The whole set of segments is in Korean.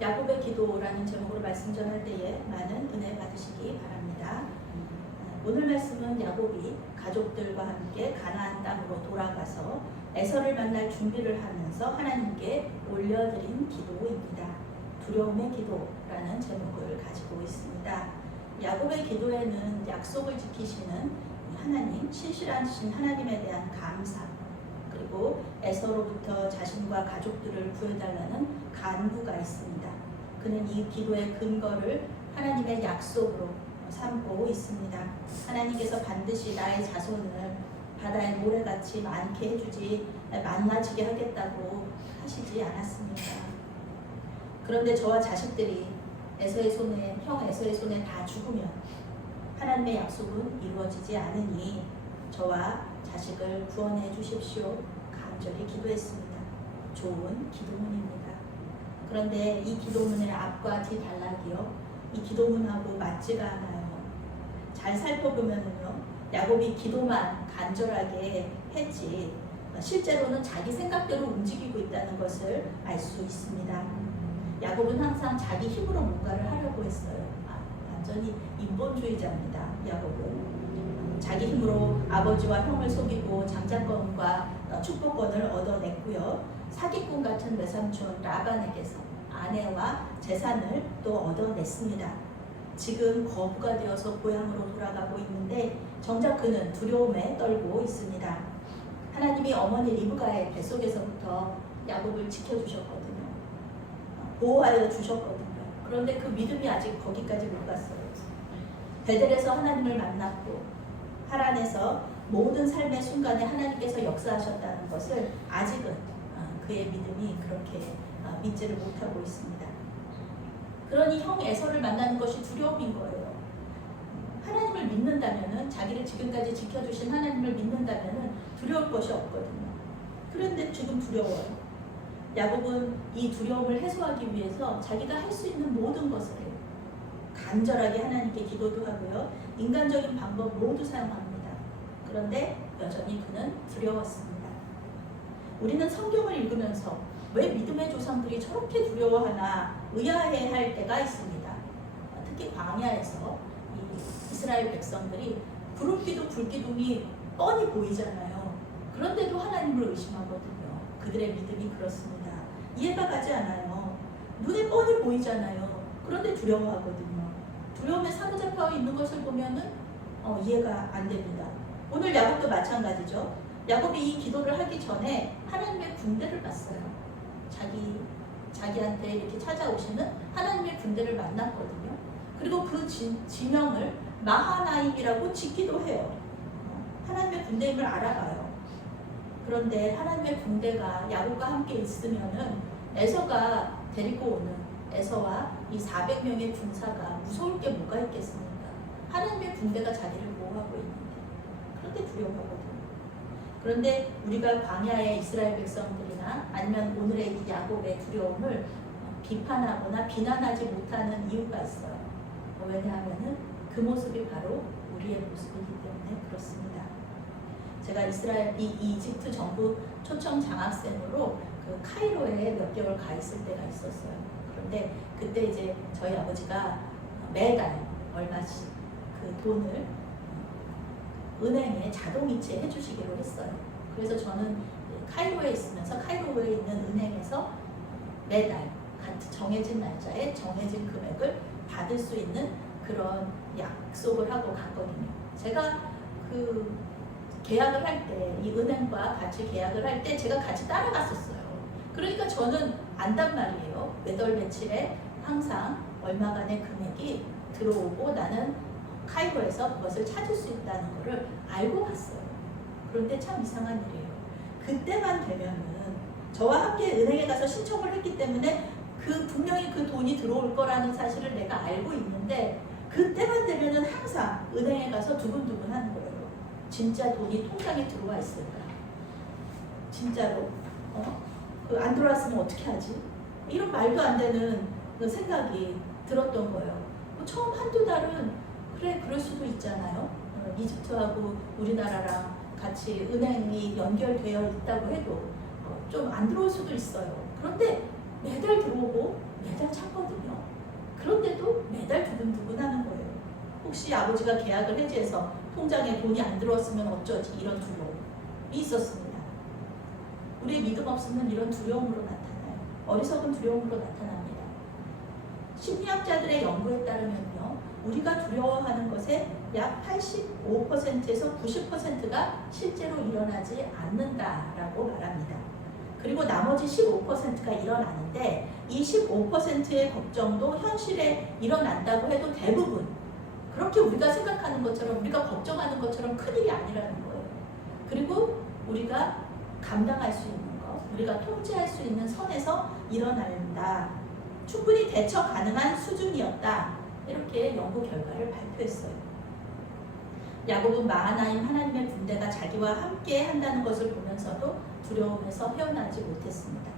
야곱의 기도라는 제목으로 말씀 전할 때에 많은 은혜 받으시기 바랍니다. 오늘 말씀은 야곱이 가족들과 함께 가나안 땅으로 돌아가서 에서를 만날 준비를 하면서 하나님께 올려드린 기도입니다. 두려움의 기도라는 제목을 가지고 있습니다. 야곱의 기도에는 약속을 지키시는 하나님, 신실하신 하나님에 대한 감사, 그리고 에서로부터 자신과 가족들을 구해달라는 간구가 있습니다. 그는 이 기도의 근거를 하나님의 약속으로 삼고 있습니다. 하나님께서 반드시 나의 자손을 바다의 모래같이 많게 해주지 많아지게 하겠다고 하시지 않았습니다. 그런데 저와 자식들이 형 에서의 손에 다 죽으면 하나님의 약속은 이루어지지 않으니 저와 자식을 구원해 주십시오. 간절히 기도했습니다. 좋은 기도문입니다. 그런데 이 기도문의 앞과 뒤 단락이요, 이 기도문하고 맞지가 않아요. 잘 살펴보면요, 야곱이 기도만 간절하게 했지 실제로는 자기 생각대로 움직이고 있다는 것을 알 수 있습니다. 야곱은 항상 자기 힘으로 뭔가를 하려고 했어요. 완전히 인본주의자입니다. 야곱은 자기 힘으로 아버지와 형을 속이고 장자권과 축복권을 얻어냈고요. 사기꾼 같은 외삼촌 라반에게서 아내와 재산을 또 얻어냈습니다. 지금 거부가 되어서 고향으로 돌아가고 있는데 정작 그는 두려움에 떨고 있습니다. 하나님이 어머니 리브가의 뱃속에서부터 야곱을 지켜주셨거든요. 보호하여 주셨거든요. 그런데 그 믿음이 아직 거기까지 못 갔어요. 베델에서 하나님을 만났고 하란에서 모든 삶의 순간에 하나님께서 역사하셨다는 것을 아직은 그의 믿음이 그렇게 믿지를 못하고 있습니다. 그러니 형 에서를 만나는 것이 두려움인 거예요. 하나님을 믿는다면은, 자기를 지금까지 지켜주신 하나님을 믿는다면은 두려울 것이 없거든요. 그런데 지금 두려워요. 야곱은 이 두려움을 해소하기 위해서 자기가 할 수 있는 모든 것을 해요. 간절하게 하나님께 기도도 하고요. 인간적인 방법 모두 사용합니다. 그런데 여전히 그는 두려웠습니다. 우리는 성경을 읽으면서 왜 믿음의 조상들이 저렇게 두려워하나 의아해할 때가 있습니다. 특히 광야에서 이 이스라엘 백성들이 구름기둥, 불기둥이 뻔히 보이잖아요. 그런데도 하나님을 의심하거든요. 그들의 믿음이 그렇습니다. 이해가 가지 않아요. 눈에 뻔히 보이잖아요. 그런데 두려워하거든요. 두려움에 사로잡혀 있는 것을 보면은 이해가 안 됩니다. 오늘 야곱도 마찬가지죠. 야곱이 이 기도를 하기 전에 하나님의 군대를 봤어요. 자기한테 이렇게 찾아오시는 하나님의 군대를 만났거든요. 그리고 그 지명을 마하나임이라고 짓기도 해요. 하나님의 군대임을 알아가요. 그런데 하나님의 군대가 야곱과 함께 있으면은 에서가 데리고 오는 에서와 이 400명의 군사가 무서울 게 뭐가 있겠습니까? 하나님의 군대가 자기를 보호하고 있는데. 그런데 두려워하거든요. 그런데 우리가 광야의 이스라엘 백성들이나 아니면 오늘의 이 야곱의 두려움을 비판하거나 비난하지 못하는 이유가 있어요. 왜냐하면 그 모습이 바로 우리의 모습이기 때문에 그렇습니다. 제가 이집트 정부 초청 장학생으로 그 카이로에 몇 개월 가 있을 때가 있었어요. 그런데 그때 이제 저희 아버지가 매달 얼마씩 그 돈을 은행에 자동이체 해주시기로 했어요. 그래서 저는 카이로에 있으면서 카이로에 있는 은행에서 매달 정해진 날짜에 정해진 금액을 받을 수 있는 그런 약속을 하고 갔거든요. 제가 그 계약을 할 때, 이 은행과 같이 계약을 할 때 제가 같이 따라갔었어요. 그러니까 저는 안단 말이에요. 몇 월 며칠에 항상 얼마간의 금액이 들어오고 나는 카이로에서 그것을 찾을 수 있다는 것을 알고 갔어요. 그런데 참 이상한 일이에요. 그때만 되면은 저와 함께 은행에 가서 신청을 했기 때문에 분명히 그 돈이 들어올 거라는 사실을 내가 알고 있는데 그때만 되면은 항상 은행에 가서 두근두근 하는 거예요. 진짜 돈이 통장에 들어와 있을까? 진짜로? 안 들어왔으면 어떻게 하지? 이런 말도 안 되는 그 생각이 들었던 거예요. 처음 한두 달은 그래, 그럴 수도 있잖아요. 이집트하고 우리나라랑 같이 은행이 연결되어 있다고 해도 좀 안 들어올 수도 있어요. 그런데 매달 들어오고 매달 찾거든요. 그런데도 매달 두근두근하는 거예요. 혹시 아버지가 계약을 해지해서 통장에 돈이 안 들어왔으면 어쩌지, 이런 두려움이 있었습니다. 우리의 믿음 없으면 이런 두려움으로 나타나요. 어리석은 두려움으로 나타납니다. 심리학자들의 연구에 따르면요, 우리가 두려워하는 것의 약 85%에서 90%가 실제로 일어나지 않는다라고 말합니다. 그리고 나머지 15%가 일어나는데 이 15%의 걱정도 현실에 일어난다고 해도 대부분 그렇게 우리가 생각하는 것처럼, 우리가 걱정하는 것처럼 큰일이 아니라는 거예요. 그리고 우리가 감당할 수 있는 것, 우리가 통제할 수 있는 선에서 일어난다. 충분히 대처 가능한 수준이었다. 이렇게 연구 결과를 발표했어요. 야곱은 마하나임 하나님의 군대가 자기와 함께 한다는 것을 보면서도 두려움에서 헤어나지 못했습니다.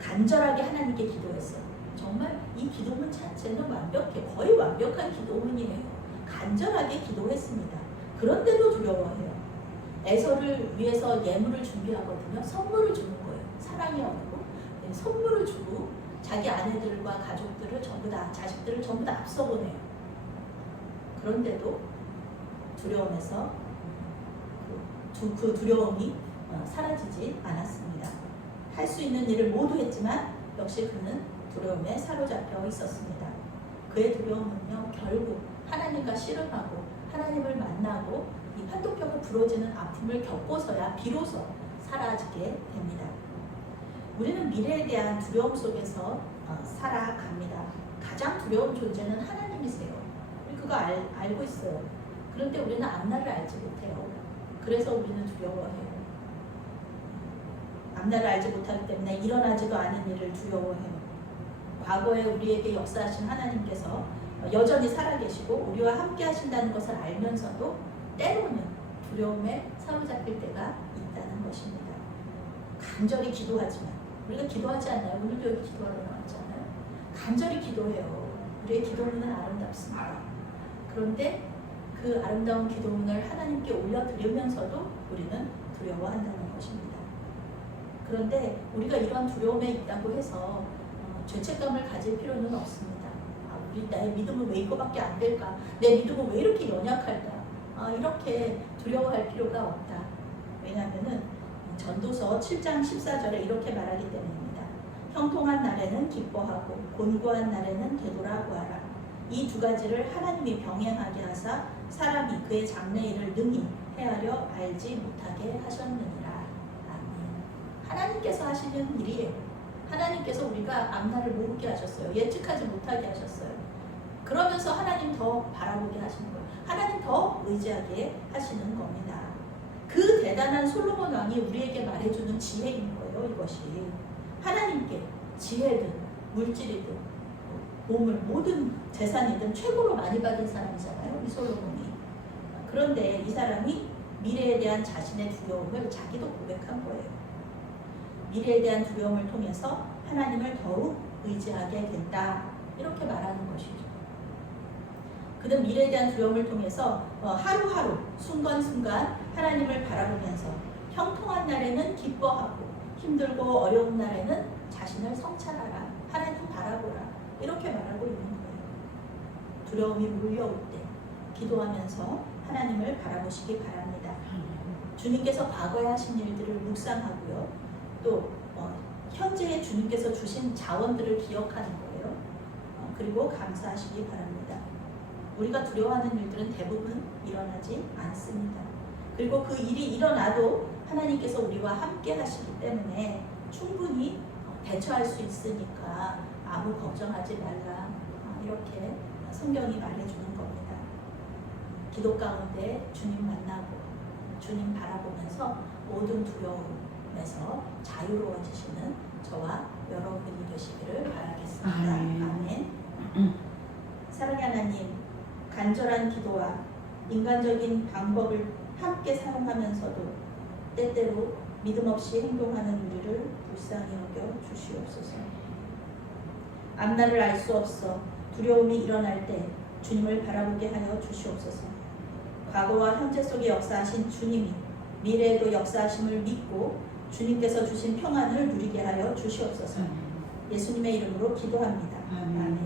간절하게 하나님께 기도했어요. 정말 이 기도문 자체는 완벽해, 거의 완벽한 기도문이에요. 간절하게 기도했습니다. 그런데도 두려워해요. 에서를 위해서 예물을 준비하거든요. 선물을 주는 거예요. 사랑이 아니고 선물을 주고 자기 아내들과 가족들을 전부 다, 자식들을 전부 다 앞서보내요. 그런데도 두려움에서 그 두려움이 사라지지 않았습니다. 할 수 있는 일을 모두 했지만 역시 그는 두려움에 사로잡혀 있었습니다. 그의 두려움은요, 결국 하나님과 씨름하고 하나님을 만나고 이 팔뚝뼈가 부러지는 아픔을 겪고서야 비로소 사라지게 됩니다. 우리는 미래에 대한 두려움 속에서 살아갑니다. 가장 두려운 존재는 하나님이세요. 우리 그거 알고 있어요. 그런데 우리는 앞날을 알지 못해요. 그래서 우리는 두려워해요. 앞날을 알지 못하기 때문에 일어나지도 않은 일을 두려워해요. 과거에 우리에게 역사하신 하나님께서 여전히 살아계시고 우리와 함께 하신다는 것을 알면서도 때로는 두려움에 사로잡힐 때가 있다는 것입니다. 간절히 기도하지만, 우리가 기도하지 않나요? 오늘도 여기 기도하러 나왔잖아요. 간절히 기도해요. 우리의 기도문은 아름답습니다. 그런데 그 아름다운 기도문을 하나님께 올려드리면서도 우리는 두려워한다는 것입니다. 그런데 우리가 이러한 두려움에 있다고 해서 죄책감을 가질 필요는 없습니다. 나의 믿음은 왜 이거밖에 안 될까? 내 믿음은 왜 이렇게 연약할까? 이렇게 두려워할 필요가 없다. 왜냐하면 전도서 7장 14절에 이렇게 말하기 때문입니다. 형통한 날에는 기뻐하고 곤고한 날에는 되돌아보아라. 이 두 가지를 하나님이 병행하게 하사 사람이 그의 장래일을 능히 헤아려 알지 못하게 하셨느니라. 아멘. 하나님께서 하시는 일이에요. 하나님께서 우리가 앞날을 모르게 하셨어요. 예측하지 못하게 하셨어요. 그러면서 하나님 더 바라보게 하시는 거예요. 하나님 더 의지하게 하시는 겁니다. 그 대단한 솔로몬 왕이 우리에게 말해주는 지혜인 거예요. 이것이 하나님께 지혜든 물질이든 보물, 모든 재산이든 최고로 많이 받은 사람이잖아요. 이 솔로몬이. 그런데 이 사람이 미래에 대한 자신의 두려움을 자기도 고백한 거예요. 미래에 대한 두려움을 통해서 하나님을 더욱 의지하게 된다. 이렇게 말하는 것이죠. 그는 미래에 대한 두려움을 통해서 하루하루 순간순간 하나님을 바라보면서 형통한 날에는 기뻐하고 힘들고 어려운 날에는 자신을 성찰하라. 하나님 바라보라. 이렇게 말하고 있는 거예요. 두려움이 몰려올 때 기도하면서 하나님을 바라보시기 바랍니다. 주님께서 과거에 하신 일들을 묵상하고요. 또 현재의 주님께서 주신 자원들을 기억하는 거예요. 그리고 감사하시기 바랍니다. 우리가 두려워하는 일들은 대부분 일어나지 않습니다. 그리고 그 일이 일어나도 하나님께서 우리와 함께 하시기 때문에 충분히 대처할 수 있으니까 아무 걱정하지 말라. 이렇게 성경이 말해주는 겁니다. 기도 가운데 주님 만나고 주님 바라보면서 모든 두려움에서 자유로워지시는 저와 여러분이 되시기를 바라겠습니다. 아멘. 사랑의 하나님, 간절한 기도와 인간적인 방법을 함께 사용하면서도 때때로 믿음 없이 행동하는 우리를 불쌍히 여겨 주시옵소서. 앞날을 알 수 없어 두려움이 일어날 때 주님을 바라보게 하여 주시옵소서. 과거와 현재 속에 역사하신 주님이 미래에도 역사하심을 믿고 주님께서 주신 평안을 누리게 하여 주시옵소서. 예수님의 이름으로 기도합니다. 아멘.